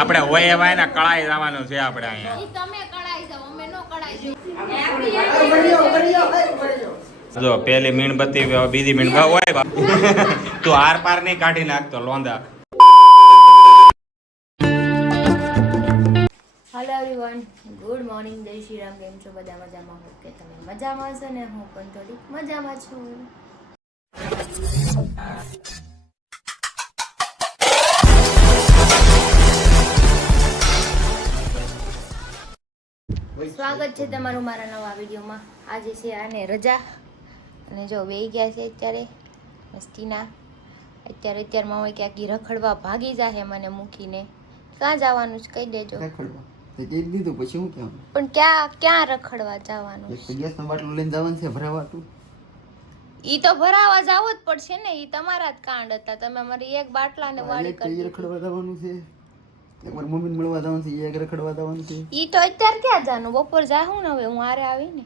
આપણે હોય એવા એના કળાઈ જવાનું છે આપણે અહીંયા. તમે કળાઈ જાવ, અમે નો કળાઈ જાવ. જો પેલી મીણબત્તી બીજી મીણબા હોય તું આર પાર નહીં કાઢી નાખતો લોંદા. હેલો એવરીવન, ગુડ મોર્નિંગ, જય શ્રી રામ. કેમ છો બધા? મજામાં હો કે તમે મજામાં છો ને? હું પણ થોડી મજામાં છું. સ્વાગત છે તમારું મારા નવા વિડીયોમાં. આજે છે આને રજા અને જો બેહી ગયા છે અત્યારે મસ્તીના. અત્યારમાં હોય ક્યાંક રખડવા ભાગી જાય મને મૂકીને. ક્યાં જવાનું છે કહી દેજો. દીધું પછી હું કેમ પણ ક્યાં રખડવા જવાનું? ગેસનો બાટલો લઈને જવાનું છે ભરાવા તું. ઈ તો ભરાવા જાવ જ પડશે ને, ઈ તમારા જ કાંડ હતા. તમે મારી એક બાટલાને વાળી કરી રખડવા જવાનું છે. એકવાર મમ્મીને મળવા જવાનું છે, એક રખડવા જવાનું છે. ઈ તો અત્યારે ક્યાં જાનું? બપોર જાહું ને હવે હું આરે આવી ને.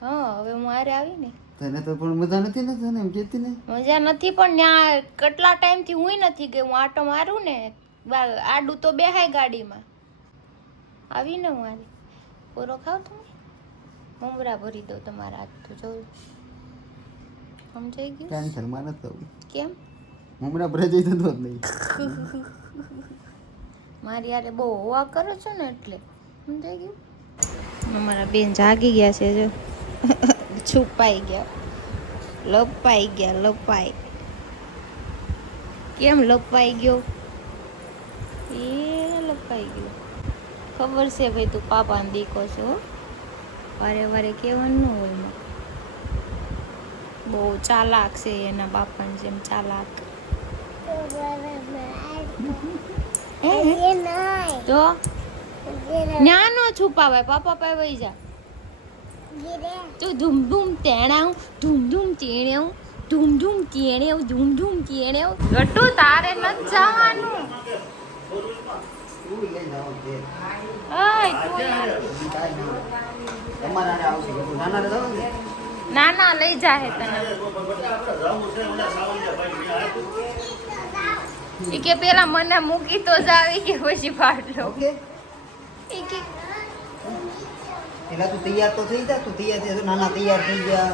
હા હવે હું આરે આવી ને. તને તો પણ મજા નથી ને, તને એમ કહેતી ને મજા નથી, પણ ત્યાં કેટલા ટાઈમ થી હું નથી ગઈ. હું આટો મારું ને આડું તો બેહાય ગાડીમાં આવી ને હું આરે. પૂરો ખાવ તમે? મમરા ભરી દો તમારા હાથ તો જોઉં. સમજાઈ ગયું? ટેન્શન માં નથી થવું. કેમ? મમરા ભરાઈ જઈ તો જ નહીં. મારી યારે બહુ હોવા કરો છો ને એટલે સમજાઈ ગયું. અમારા બેન જાગી ગયા છે, જો છુપાઈ ગયા, લપાઈ ગયા. લપાઈ કેમ લપાઈ ગયો? એ લપાઈ ગયો. ખબર છે ભાઈ તું પાપાને દીકો છો. વારે વારે કહેવાનું ન હોય ને. બહુ ચાલાક છે એના બાપાની જેમ ચાલાક. તો ન્યા નો છુપાવાય, પાપા પાસે વઈ જા. તું ધૂમ ધૂમ તેણાવ, ધૂમ ધૂમ તેણાવ, ધૂમ ધૂમ તેણાવ, ધૂમ ધૂમ તેણાવ. ગટુ તારે ન જવાનું. ના ના લઈ જાહે તને. ઈ કે પેલા મને મૂકી તો જ આવી કે પછી પાડલો. પેલા તું તૈયાર તો થઈ જા. તું તૈયાર થઈ જા. નાના તૈયાર થઈ જા.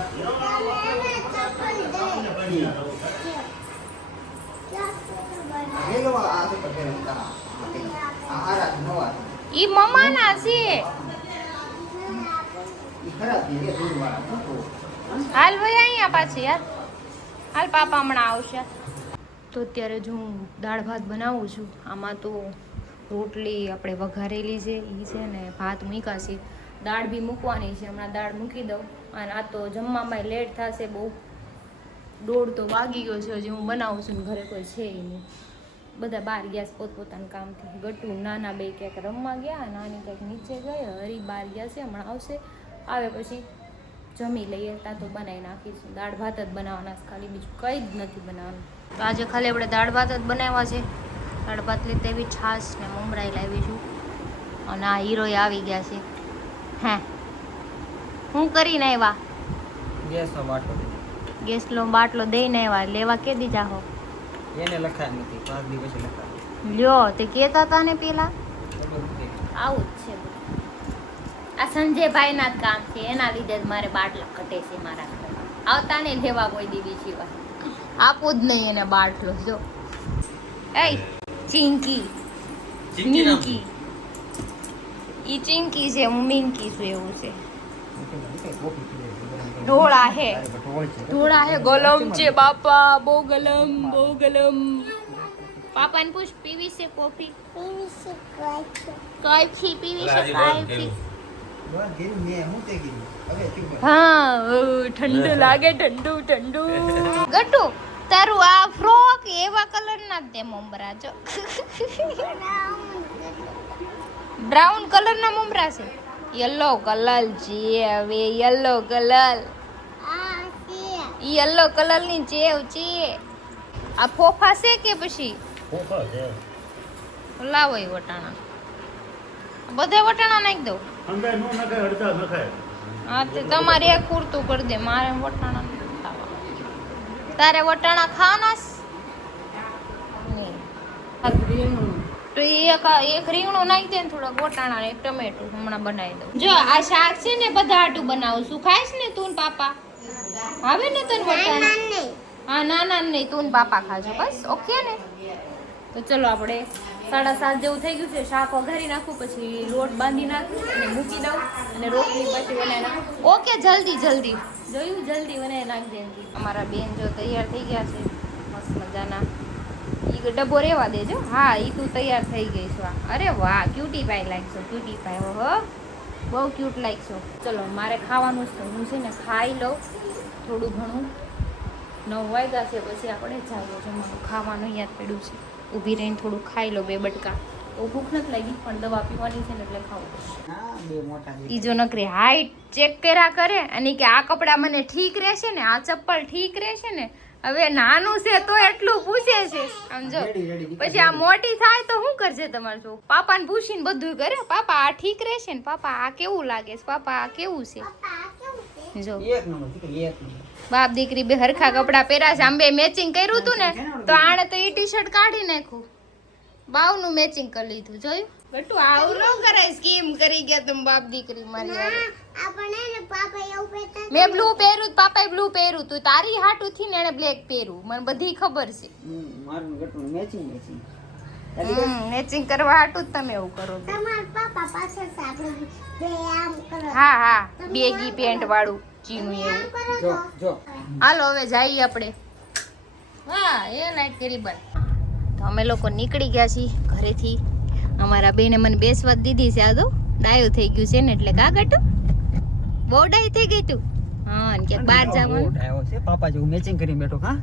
ઈ મમ્માના છે. હાલ ભાઈ અહીંયા પાછી યાર. હાલ પાપા હમણાં આવશે. તો અત્યારે જો હું દાળ ભાત બનાવું છું. આમાં તો રોટલી આપણે વઘારેલી છે એ છે ને ભાત મૂક્યા છે. દાળ બી મૂકવાની છે. હમણાં દાળ મૂકી દઉં. અને આ તો જમવામાં લેટ થશે બહુ. 1:30 તો વાગી ગયો છે. હજી હું બનાવું છું ને ઘરે કોઈ છે નહીં. બધા બહાર ગયા પોતપોતાનું કામથી. ગટુ નાના બે ક્યાંક રમવા ગયા, નાની ક્યાંક નીચે ગઈ, હરી બહાર ગયા છે. હમણાં આવશે. આવે પછી જમી લઈએ. તા તો બનાવી નાખીશું. દાળ ભાત જ બનાવવાના છે ખાલી, બીજું કંઈ જ નથી બનાવવાનું. તો આજે ખાલી આપણે દાળ ભાત જ બનાવ્યા છે. દાળ ભાત લીધે એવી છાશ ને મમરાઈ લાવી છું. અને આ હીરોએ આવી ગયા છે. હે હું કરીને આવ્યા? ગેસનો બાટલો ગેસનો બાટલો દઈને આવ્યા. લેવા કે દીધા હો? એને લખાય નથી, 5 દિવસ લખાય. લ્યો તે કહેતા હતા ને પેલા. આવું જ છે. આ સંજયભાઈના જ કામ છે. એના લીધે જ મારે બાટલા ઘટે છે મારા ઘરે. આવતા ને લેવા કોઈ દીવી સિવાય આપું જ નહીં એને બાટલો. જો એ ચિંકી મિંકી, ઈ ચિંકી છે, હું મિંકી છું એવું છે. ઢોળા હે, ઢોળા હે. ગલમ છે બાપા, બહુ ગલમ, બહુ ગલમ. પાપાને પૂછ પીવી છે કોફી? કાચી પીવી છે? કાચી. હા ઠંડુ લાગે, ઠંડુ ઠંડુ. ગટુ તારું આ ફ્રોક એવા કલર ના દે મમરા. જો બ્રાઉન કલર ના મમરા છે. યલો કલર છે. હવે યલો કલર, યલો કલર ની ચેવ છે. આ ફોફા છે કે પછી લાવો એ વટાણા? બધા વટાણા નાખી દઉં. હા તે તમારે એક પૂરતું કરી દે. મારે વટાણા નથી ખાવા. તારે વટાણા ખાવાના? તો એક રીંગણું નાખી દે ને થોડા ગોટાણા ને એક ટમેટું હમણાં બનાવી દઉં. જો આ શાક છે ને બધા હાટું બનાવું છું. ખાઈશ ને તું ને પાપા? આવે ને તને વટાણા? હા ના નહીં, તું ને પાપા ખાજો બસ. ઓકે ને? તો ચલો આપણે 7:30 જેવું થઈ ગયું છે. શાક વઘારી નાખું, પછી લોટ બાંધી નાખું અને મૂકી દઉં અને રોટલી પછી બનાવી નાખું. ઓકે, જલ્દી જોયું, જલ્દી બનાવી નાખી દે. અમારા બેન જો તૈયાર થઈ ગયા છે મસ્ત મજાના. ઈ ડબ્બો રેવા દેજો. હા, ઈ તું તૈયાર થઈ ગઈ છો. અરે વાહ, ક્યુટી પાઈ લાગશો, ક્યુટી પાઈ. ઓહો, બહુ ક્યુટ લાગશો. ચલો મારે ખાવાનું જ તો હું છે ને ખાઈ લઉં થોડું ઘણું. 9 વાગ્યા છે, પછી આપણે જઈએ જમવાનું. ખાવાનું યાદ પડ્યું છે. ઊભી રહીને થોડું ખાઈ લો 2 બટકા. તો ભૂખ નથી લાગી પણ દવા પીવાની છે ને એટલે ખાવું પડશે. હા, બે મોટા છે. ઈ જો નકરી હાઈટ ચેક કર્યા કરે અને કે આ કપડાં મને ઠીક રહેશે ને, આ ચપ્પલ ઠીક રહેશે ને. હવે નાનું છે તો એટલું પૂછે છે સમજો. પછી આ મોટી થાય તો શું કરશે તમારે? જો પાપાને પૂછીને બધું કરે. પાપા આ ઠીક રહેશે ને? પાપા આ કેવું લાગે છે? પાપા આ કેવું છે? જો એક નંબર. બાપ દીકરી બે હરખા કપડા પહેર્યા છે. આમ બે મેચિંગ કર્યું હતું ને તો આણે તો ઈ ટી-શર્ટ કાઢી નાખ્યું. બાવનું મેચિંગ કરી લીધું. જોયું બેટુ? આવું ન કરાય. સ્કીમ કરી ગયા તમે બાપ દીકરી મારી હારે. મેં બ્લુ પહેર્યું, પાપાએ બ્લુ પહેર્યું. તું તારી હાટુ થી ને એને બ્લેક પહેર્યું. મને બધી ખબર છે. મારું ગટું મેચિંગ. મેચિંગ કરવા હાટુ જ તમે એવું કરો. તમારા પાપા પાસે આપણે બે આમ કરો. હા બેગી પેન્ટ વાળું ચીનું એવું. જો હાલો હવે જઈએ આપણે. હા, એ લાઈટ કરી બંધ. તો અમે લોકો નીકળી ગયા છીએ ઘરેથી. અમારા બેને મને બેસવા દીધી છે. આ તો ડાયું થઈ ગયું છે ને એટલે કા ગટું? બહુ ડાય થઈ ગઈ તું? હા, ને કે બહાર જવાનું. આવ્યો છે પાપા જેવું મેચિંગ કરીને બેઠો. હા,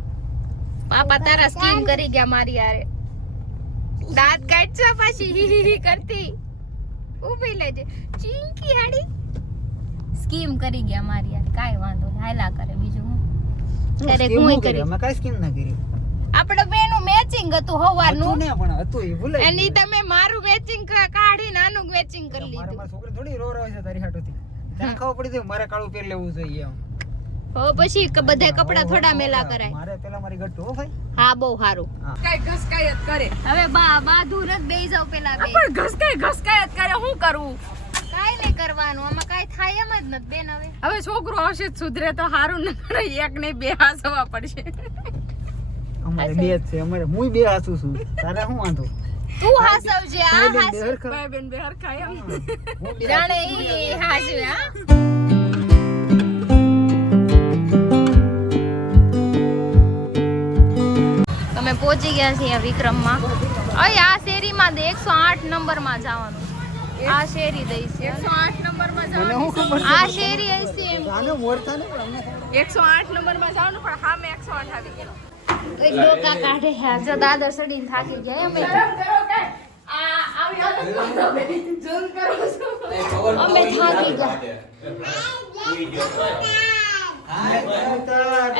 પાપા તારા સ્કીમ કરી ગયા મારી હારે. દાંત કાઢજો પાછી હી હી કરતી. ઊભી લેજે ચીંકી હાડી. સ્કીમ કરી ગયા મારી યાર. કાઈ વાંધો નહીં, હાયલા કરે બીજું હું. ત્યારે હું કરી. અમે કાઈ સ્કીમ ના કરી. આપણે બેનું મેચિંગ હતું હવારનું. ને પણ હતું એ ભૂલાઈ ગયું. એની તમે મારું મેચિંગ કાઢીને આનું મેચિંગ કરી લીધું. મારા છોકરી થોડી રો છે તારી હાટોથી. તને ખબર પડી જાય મારે કાળું પહેર લેવું જોઈએ એમ. હો પછી બધા કપડા થોડા મેલા કરાય. મારે પેલા મારી ગટ્ટુ હો ભાઈ. હા બહુ સારું. કઈ ઘસકાયત કરે. હવે બા દૂર જ બેહી જાવ પેલા બે. પણ ઘસકાયત કરે શું કરવું? કાઈ નહીં કરવાનું. આમાં કાઈ થાય એમ જ નથી બેન. હવે છોકરો હશે જ સુધરે તો સારું ન કરે. એક ને બે હાસવા પડશે. અમારે બે જ છે. અમારે હું બે હાસું છું. તારે શું વાંધો? તું હાસવજે. આ હાસ ભાઈ બેન બે હરખા એમ. જાણે ઈ હાસવે. હા, તમે પહોંચી ગયા છીએ વિક્રમમાં. અહીં આ શેરીમાં 108 નંબરમાં જવાનું. આ શેરી દઈ છે 108 નંબરમાં મને જવાનું. શું ખબર? આ શેરી હશે એમ. આને મોર થાય ને પણ અમને 108 નંબરમાં જવાનું પણ હા મેં 108 આવી ગયો. એક ડોકા કાઢે છે. જો દાદર સડીને થાકી ગયા અમે. અમે થાકી ગયા.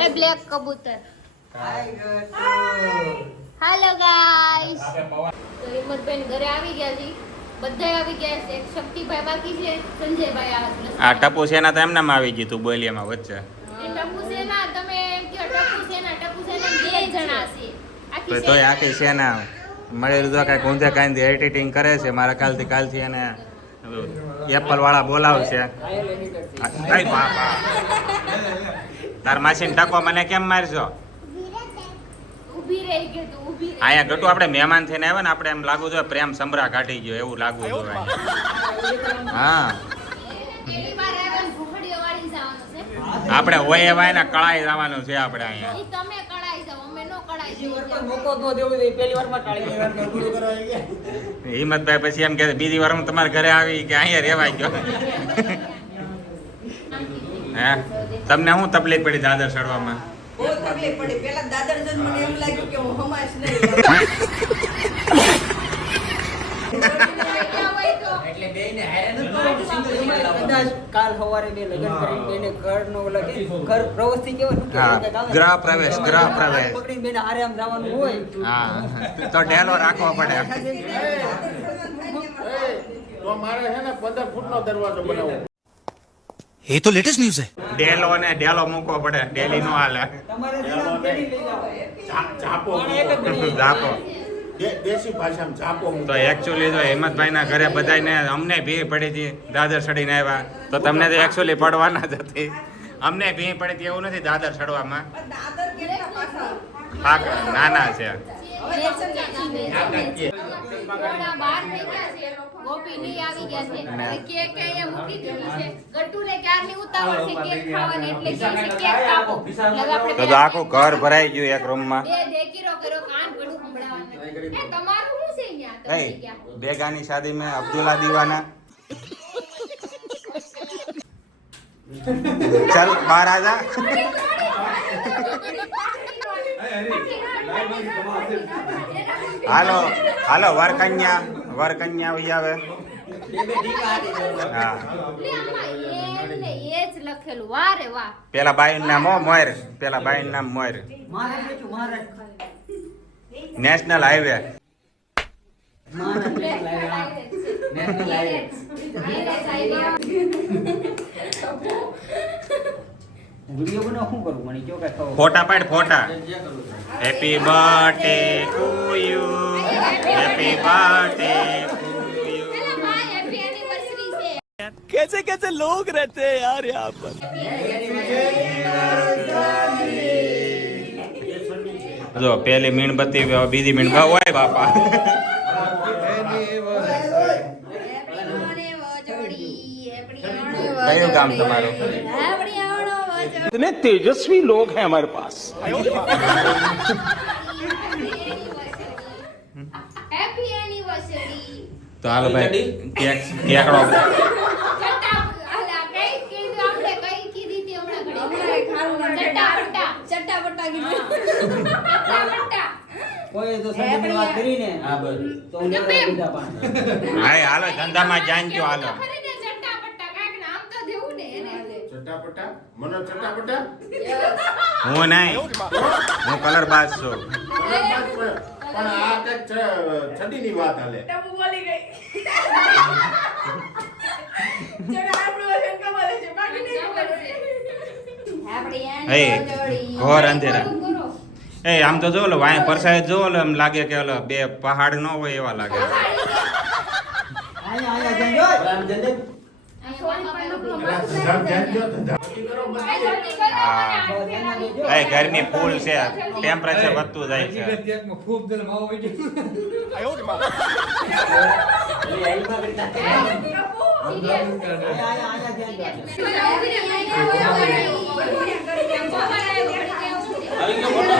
એ બ્લેક કબૂતર. હાલો ગાઈસ. તો હિંમતભાઈ ઘરે આવી ગયા છે. બધા આવી ગયા છે. એક શક્તિભાઈ બાકી છે. સંજયભાઈ આવે છે. આ ટપુ સેના તો એમનામાં આવી ગયું તું બોલિયામાં વચ્ચે. એ ટપુ સેના તમે એમ કહો ટપુ સેના બે જણા છે. આખી તોય આખી સેના મળી લીધો કાંઈક ઊંધે કાંઈ એડિટિંગ કરે છે. મારા કાલથી એને એપલ વાળા બોલાવશે. અરે બાપા, તાર માસીને ટકો મને કેમ મારશો? ઊભી રહી કે તું ઊભી રહી. અહીંયા ગટુ આપણે મહેમાન થઈને આવ્યા ને આપણે એમ લાગુ જોઈએ પ્રેમ સંભરા કાઢી ગયો એવું લાગવું જોઈએ. હા, પેલી વાર આવ્યા ને ભૂખડીઓ વાળી જવાનું છે. આપણે હોય એવા ને કળાઈ જવાનું છે આપણે અહીંયા. ઈ તમે કળાઈ જાવ, અમે નો કળાઈ જઈએ. મોકો તો દેવું જોઈએ. પહેલી વારમાં ટાળી પૂરું કરવા આવી ગયા. હિંમતભાઈ પછી એમ કે બીજી વાર હું તમારા ઘરે આવી કે અહીંયા રહેવાય ગયો. હે, તમને શું તકલીફ પડી દાદર ચડવામાં? બહુ તકલીફ પડી. પેલા દાદર જન મને એમ લાગ્યું કે હું હમાશ નહીં. એટલે બેયને હારે કદાચ કાલ સવારે બે લગ્ન કરીને બેને ઘરનો ઓલા કે ઘર પ્રવેશથી કેવાનું કે હા, ગ્રહ પ્રવેશ. પકડીને બેને હારે આમ જવાનું હોય. હા, તો ડેલો રાખવો પડે. તો મારે છે ને 15 ફૂટનો દરવાજો બનાવવો. ये तो लेटेस्ट न्यूज है. ડેલો ને ડેલો મૂકવો પડે. ડેલી નો હાલે. તમારે પેલી લઈ જાવ. ઝાપો પણ એક જ મિનિટ. ઝાપો. દેશી ભાષામાં ઝાપો તો મૂકો. એકચ્યુઅલી તો હેમંતભાઈના ઘરે બધાને અમને ભીડ પડી હતી દાદર ચડીને આવ્યા તો તમને તો એકચ્યુઅલી પડવાના જ હતી. અમને ભીડ પડી હતી એવું નથી દાદર ચડવામાં. નાના છે. ઘોડા બહાર થઈ ગયા છે. ગોપી નહીં આવી ગયા છે. હવે કેક અહીંયા મૂકી દીધી છે. ગટ્ટુને ક્યારની ઉતાવળ છે કેક ખાવાની એટલે કહે છે કેક કાપો. એટલે હવે આપણે તો આખું ઘર ભરાઈ ગયું એક રૂમમાં. બે દેકીરો કર્યો કાન પડું સંભળાવવાનું. એ તમારું શું છે અહીંયા? તમે એ ગયા. બેગાની શાદી में अब्दुल्ला दीवाना चल बाहर आ जा. હાલો હાલો વરકન્યા વહી આવે. હા લે આમાં એ જ લખેલું. વાહ રે વાહ. પેલા બાઈ નામ મોર. પેલા બાઈ નામ મોર. મહારાષ્ટ્ર છું, Maharashtra. National highway. Maharashtra national highway. Video બનાવ શું કરું મને કયો કઈ ખબર ફોટા પાડ ફોટા. Happy birthday to you. Happy birthday to you. Happy anniversary છે. कैसे कैसे लोग रहते हैं यार यहाँ पर. જો પેલી મીણબત્તી બીજી મીણ હોય બાપા. કયું ગામ તમારું? इतने तेजस्वी लोग हैं हमारे पास. Happy anniversary. તો હાલો ભાઈ કેકડો. કોઈ તો સંજયની વાત કરીને તો હું લેવા બીજા પાન હાય હાલો ધંધામાં જાણજો હાલો. ચટાપટા મને ચટાપટા હું નહીં હું કલર બાજ છું. પણ આ કઈક છડીની વાત હાલે. એ ઘોર અંધેરા. એ આમ તો જો લો વાય પરસાય જો લો એમ લાગે કે ઓલો બે પહાડ ન હોય એવા લાગે. આયા આયા જંજો આમ જંજો હા એ ગરમી ફૂલ છે. ટેમ્પરેચર વધતું જાય છે.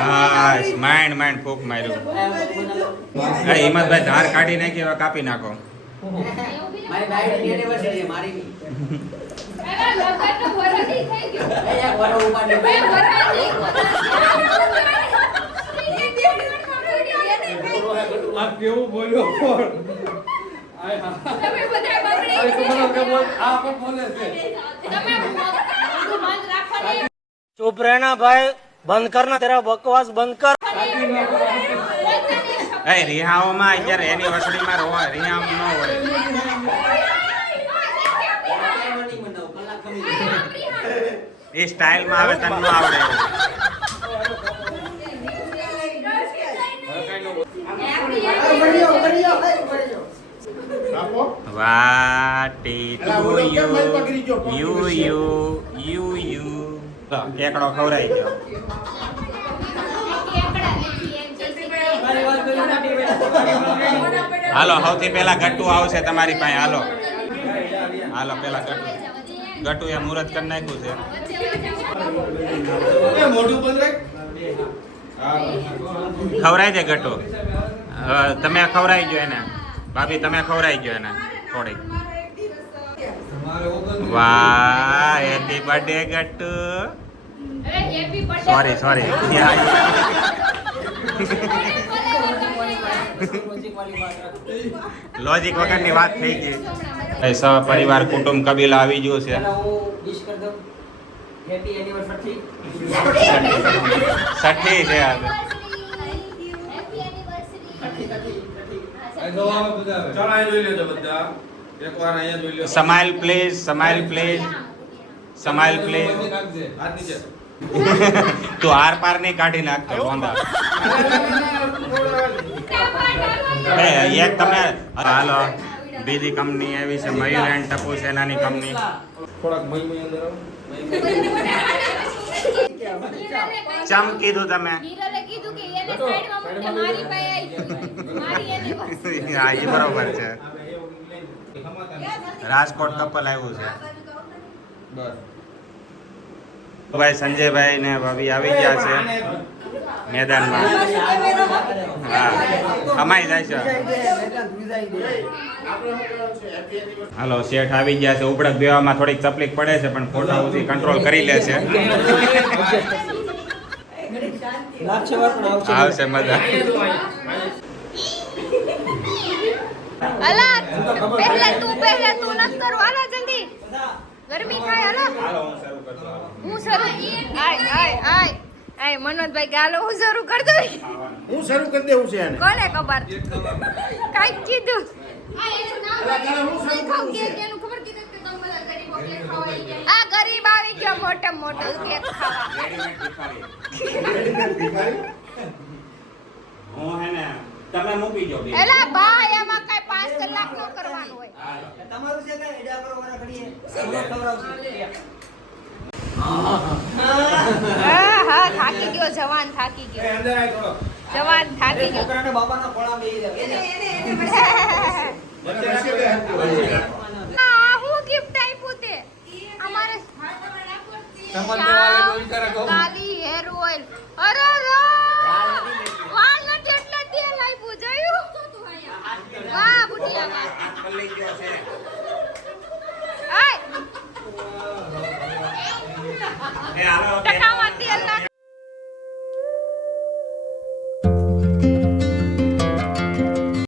હા માઇન્ડ માઇન્ડ ફૂક માર્યું. હા હિંમતભાઈ ધાર કાઢી નાખી હવે કાપી નાખો. મારી બાઈની એનિવર્સરી છે મારી ની એક વરો ઉપાડે આ કેવું બોલ્યો પણ चुप रहना भाई, बंद करना तेरा बकवास बंद कर. એ રિહાઓમાં અત્યારે એનિવર્સરીમાં હોય રિહામ ન હોય. એ સ્ટાઇલમાં આવે તને ન આવડે એવું. આપો વાટી to you you you you you. એકડો ખવરાઈ ગયો. હાલો સૌથી પહેલા ગટ્ટુ આવશે તમારી પાસે. હાલો હાલો પેલા ગટ્ટુ એ મુહૂર્ત કરી નાખ્યું છે. મોઢું બંધ રાખ. ખવરાઈ જાય ગટ્ટુ. તમે ખવરાઈ ગયો એને ભાભી તમે ખવરાઈ ગયો એને થોડીક. વાહ happy birthday Gattu. Sorry sorry. Logic વગરની વાત થઈ ગઈ. સહપરિવાર કુટુંબ કબીલા આવી ગયું છે. હું વિશ કર દઉં હેપી એનિવર્સરી સઠ્ઠી છે આ. ચાલ અહીં જોઈ લેજો બધા. એકવાર અહીંયા જોઈ લો. Smile please smile please smile please. નાખજે હાથ નીચે. તું આર પાર નહીં કાઢી નાખતો લોંદા. એક તમે હાલો બીજી કંપની એવી છે મયુર એન્ડ ટપુ સેનાની કંપની. થોડાક મહી અંદર આવો. ચમ કીધું તમે હિરલે કીધું કે એને સાઈડમાં મૂકને મારી પાસે આવી મારી એની વસ્તુ. હા એ બરોબર છે. રાજકોટ કપલ આવ્યું છે. બસ ભાઈ સંજયભાઈ ને ભાભી આવી ગયા છે મેદાનમાં. હા કમાઈ જાય છે. હાલો શેઠ આવી ગયા છે. ઉપડક બેવામાં થોડીક તકલીફ પડે છે પણ ફોટા સુધી કંટ્રોલ કરી લે છે. આવશે મજા. અલા પહેલા તું નત કરો હાલો જલ્દી ગરમી થાય હાલો હું શરૂ આય મનોજભાઈ ગાલો હું શરૂ કરી દઉં હું શરૂ કરી દેવું છે એને કોને ખબર કાઈ કીધું આ ગરીબ આવી ગયો મોટે મોટો કેક ખાવા. હું હે ને તમે મૂકી જો એલા ભાઈ એમાં કઈ 5 કલાક નો કરવાનું હોય. તમારું છે કે એડા કરો વાળા ઘડીએ ખવડાવશું. હા થાકી ગયો જવાન થાકી ગયો અંદર આય થોડો. જવાન થાકી ગયો. છોકરાને બાબાના ખોળા બેહી જાય. આ હું ગિફ્ટ આપ્યું તે અમારે કાલી હેર ઓઇલ. અરે વાળ નથી એટલે તેલ આપ્યું જોયું. વાહ બુટિયા વાહ.